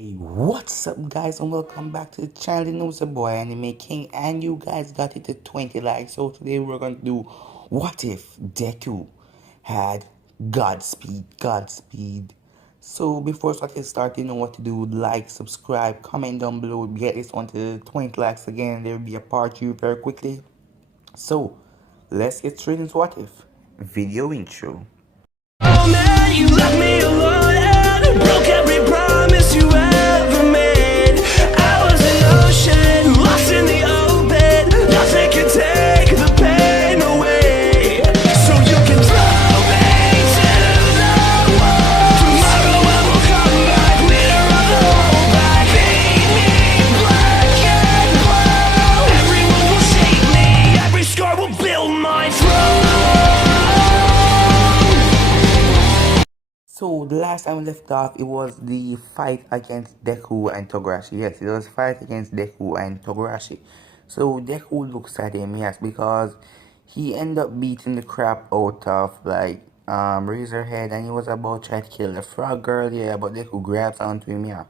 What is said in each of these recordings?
Hey, what's up guys and welcome back to the channel. It was a boy Anime King and you guys got it to 20 likes. So today we're gonna do what if Deku had Godspeed. So before I start, you know what to do. Like, subscribe, comment down below. Get this one to 20 likes again. There will be a part 2 very quickly. So let's get straight into what if. Video intro. Oh man, you left me alone and broke every promise you ever made. I was an ocean, lost in the open. Nothing can take the pain away. So you can throw me to the wall. Tomorrow I will come back, leader of the whole pack. Paint me black and blue. Everyone will shake me, every scar will build my throne. So the last time we left off, it was the fight against Deku and Togarashi. Yes, it was fight against Deku and Togarashi. So Deku looks at him, yes, because he ended up beating the crap out of like Razorhead, and he was about to try to kill the frog girl, yeah, but Deku grabs onto him, yeah.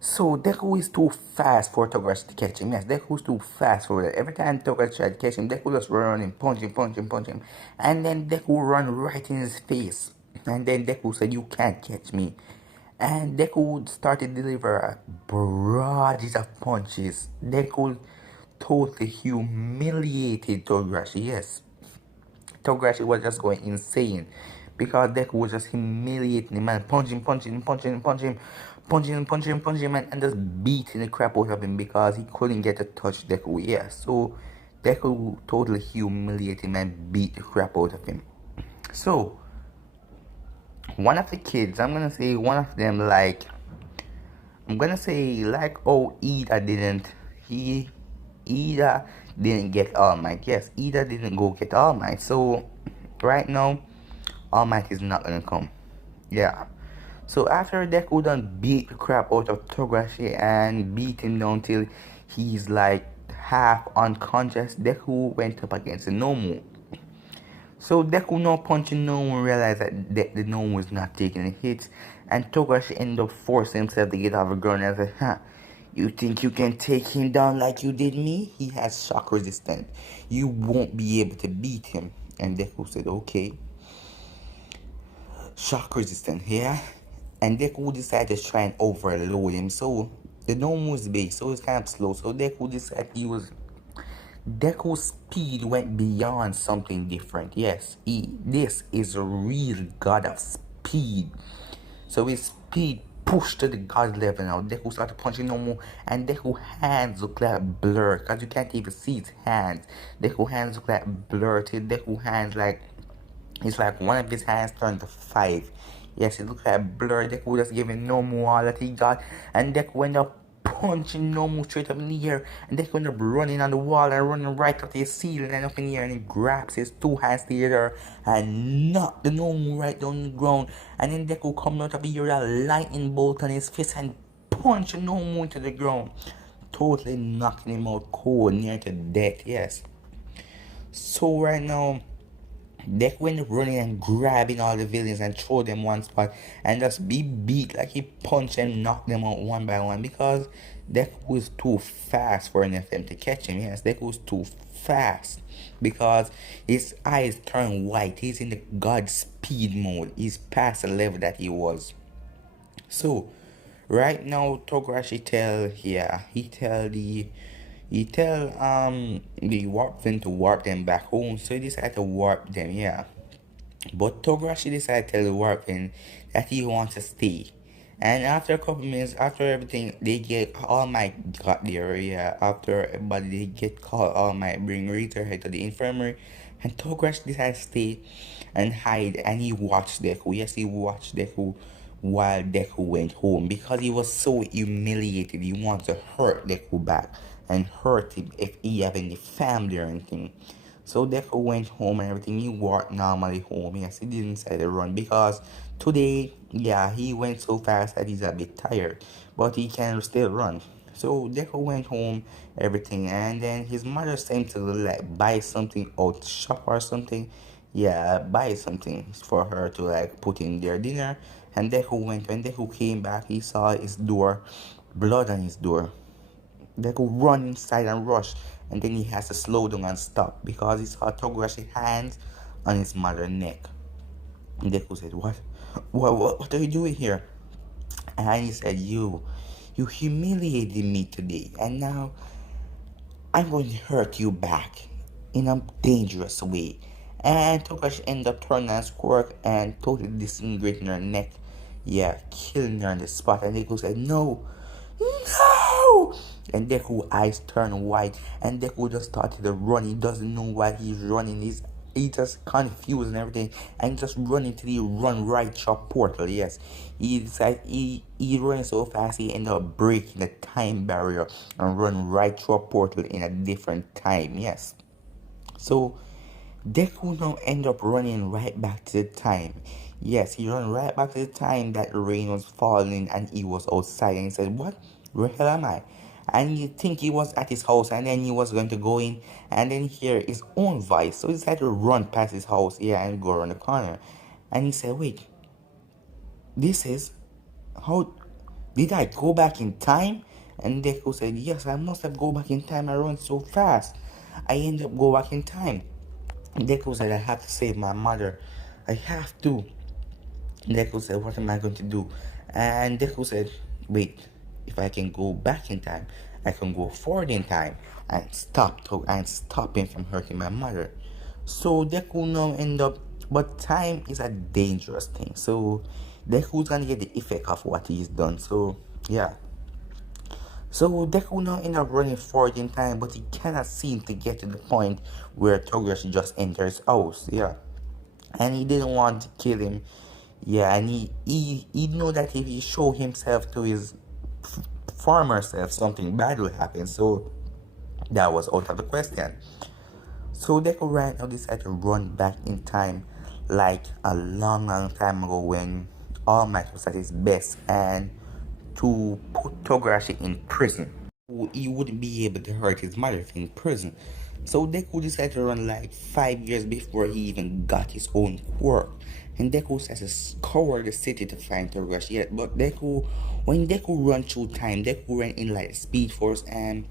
So Deku is too fast for Togarashi to catch him. Yes, Deku is too fast for that. Every time Togarashi tried to catch him, Deku just run and punch him. And then Deku run right in his face. And then Deku said, "You can't catch me." And Deku started to deliver a barrage of punches. Deku totally humiliated Togarashi, yes. Togarashi was just going insane because Deku was just humiliating him and punching him and just beating the crap out of him because he couldn't get to touch Deku. Yeah, so Deku totally humiliated him and beat the crap out of him. So one of the kids, I'm gonna say one of them, like I'm gonna say like oh Ida didn't get All Might. Yes, Ida didn't go get All Might. So right now, All Might is not gonna come. Yeah. So after Deku done beat the crap out of Togashi and beat him down till he's like half unconscious, Deku went up against the Nomu. So Deku now punching Nomu realized that the Nomu was not taking the hits, and Togashi ended up forcing himself to get off the ground and said, "Huh, you think you can take him down like you did me? He has shock resistance. You won't be able to beat him." And Deku said, "Okay, shock resistant, yeah." And Deku decided to try and overload him. So the Nomu was big, so it's kind of slow. So Deku decided Deku's speed went beyond something different. Yes, this is a real god of speed. So his speed pushed to the god level now. Deku started punching Nomu, and Deku hands look like blurred because you can't even see his hands. Deku hands look like blurred. Deku hands like it's like one of his hands turned to 5. Yes, it looks like blurred. Deku just giving Nomu all that he got, and Deku ended up punching Nomu straight up in the air, and Deku ended up running on the wall and running right up to his ceiling and up in the air, and he grabs his two hands together and knocked the Nomu right down the ground, and then Deku coming out of the air, a lightning bolt on his fist and punching Nomu into the ground, totally knocking him out cold, near to death. Yes. So right now, Deck went running and grabbing all the villains and throw them one spot and just be beat like he punched and knocked them out one by one because Deck was too fast for any of them to catch him. Yes, Deck was too fast because his eyes turned white. He's in the God speed mode. He's past the level that he was. So right now Togarashi he tell the warp thing to warp them back home, so he decided to warp them, yeah. But Togarashi decided to tell the warp thing that he wants to stay. And after a couple minutes, after everything, they get All Might got there, yeah. After everybody they get called, All Might bring Razorhead to the infirmary, and Togarashi decided to stay and hide, and he watched Deku. Yes, he watched Deku while Deku went home because he was so humiliated. He wanted to hurt Deku back and hurt him if he have any family or anything. So Deku went home and everything. He walked normally home. Yes, he didn't decide to run because today, yeah, he went so fast that he's a bit tired, but he can still run. So Deku went home, everything, and then his mother sent him to like buy something out shop or something. Yeah, buy something for her to like put in their dinner. And Deku went. When Deku came back, he saw his door, blood on his door. Deku run inside and rush, and then he has to slow down and stop because he saw Togarashi hands on his mother's neck. And Deku said, what are you doing here? And he said, you humiliated me today, and now I'm going to hurt you back in a dangerous way. And Tokashi ended up turning on his quirk and totally disintegrating her neck. Yeah, killing her on the spot. And Deku said, no, no! And Deku eyes turned white. And Deku just started to run. He doesn't know why he's running. He just confused and everything, and just running till he run right through a portal. Yes, he decided he running so fast he ended up breaking the time barrier and run right through a portal in a different time. Yes, so Deku now end up running right back to the time. Yes, he ran right back to the time that the rain was falling and he was outside, and he said, what? Where the hell am I? And you think he was at his house, and then he was going to go in and then hear his own voice. So he decided to run past his house, yeah, and go around the corner. And he said, wait, this is how did I go back in time? And Deku said, yes, I must have go back in time. I run so fast. I end up go back in time. Deku said, I have to save my mother. I have to. Deku said, what am I going to do? And Deku said, wait, if I can go back in time, I can go forward in time and stop him from hurting my mother. So Deku now end up, but time is a dangerous thing. So Deku's gonna get the effect of what he's done. So yeah. So Deku now end up running forward in time, but he cannot seem to get to the point where Togarashi just enters his house. Yeah, and he didn't want to kill him. Yeah, and he know that if he show himself to his former self, something bad will happen. So that was out of the question. So Deku right now decided to run back in time, like a long, long time ago when All Might was at his best, and to put Togarashi in prison. He wouldn't be able to hurt his mother in prison. So Deku decided to run like 5 years before he even got his own quirk. And Deku says to scour the city to find Togarashi. Yeah, but when Deku run through time, Deku ran in like Speed Force, and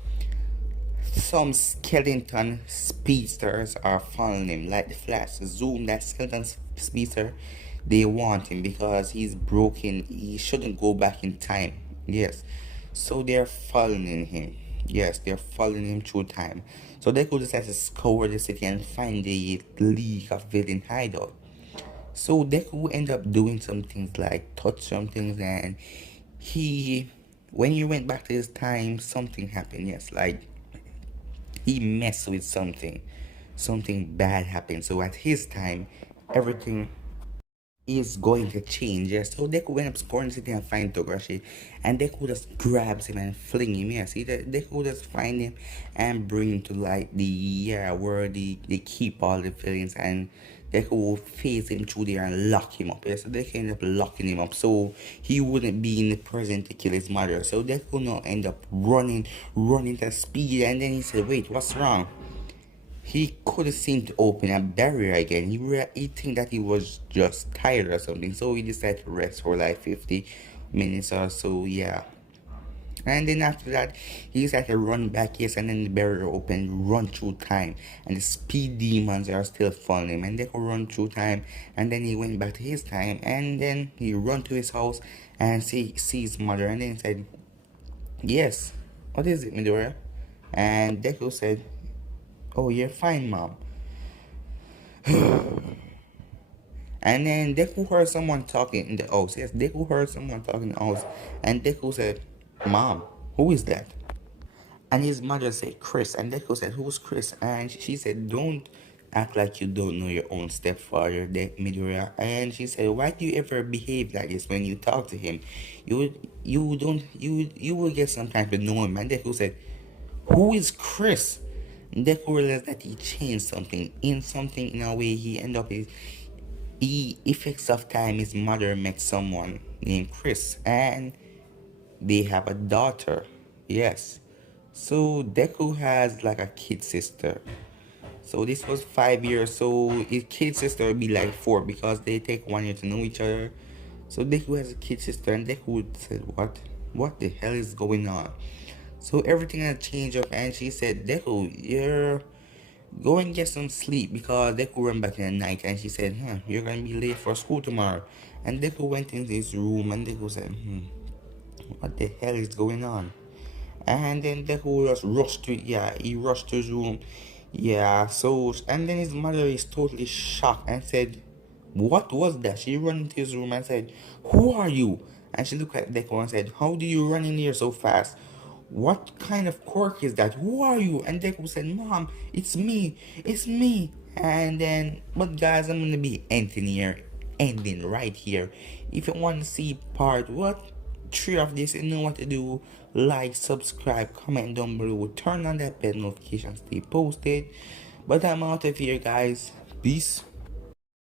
some skeleton speedsters are following him like the Flash. Zoom, that skeleton speedster, they want him because he's broken. He shouldn't go back in time. Yes, so they're following him. Yes, they're following him through time. So they could decide to scour the city and find the League of Villain hideout. So Deku end up doing some things like touch some things, and when he went back to his time, something happened. Yes, like he messed with something bad happened. So at his time, everything is going to change. Yes, so Deku went up scoring the city and find Togarashi, and Deku just grabs him and fling him. Yes, Deku just find him and bring him to like where they keep all the villains, and Deku will face him through there and lock him up. Yes, so Deku end up locking him up so he wouldn't be in the present to kill his mother. So Deku now end up running to speed, and then he said, wait, what's wrong? He couldn't seem to open a barrier again. He think that he was just tired or something, so he decided to rest for like 50 minutes or so. Yeah, and then after that, he decided to run back. Yes, and then the barrier opened, run through time, and the speed demons are still following him, and they could run through time. And then he went back to his time, and then he run to his house and see his mother, and then he said, "Yes, what is it, Midora?" And Deku said, "Oh, you're fine, mom." And then Deku heard someone talking in the house. Yes, Deku heard someone talking in the house. And Deku said, "Mom, who is that?" And his mother said, "Chris." And Deku said, "Who's Chris?" And she said, "Don't act like you don't know your own stepfather, Midoriya." And she said, "Why do you ever behave like this when you talk to him? You will get some time to know him." And Deku said, "Who is Chris?" Deku realized that he changed something in a way. He ended up he effects of time. His mother met someone named Chris, and they have a daughter. Yes, so Deku has like a kid sister. So this was 5 years. So his kid sister would be like 4 because they take 1 year to know each other. So Deku has a kid sister, and Deku said, what the hell is going on? So everything had changed up, and she said, Deku, you're go and get some sleep, because Deku ran back in the night, and she said, you're gonna be late for school tomorrow. And Deku went into his room, and Deku said, what the hell is going on? And then Deku just rushed to, yeah, he rushed to his room. Yeah, so, and then his mother is totally shocked and said, what was that? She ran into his room and said, who are you? And she looked at Deku and said, how do you run in here so fast? What kind of quirk is that? Who are you? And Deku said, Mom, it's me. And then, but guys, I'm gonna be ending right here. If you want to see part what 3 of this, you know what to do. Like, subscribe, comment down below, turn on that bell notification, stay posted. But I'm out of here, guys. Peace.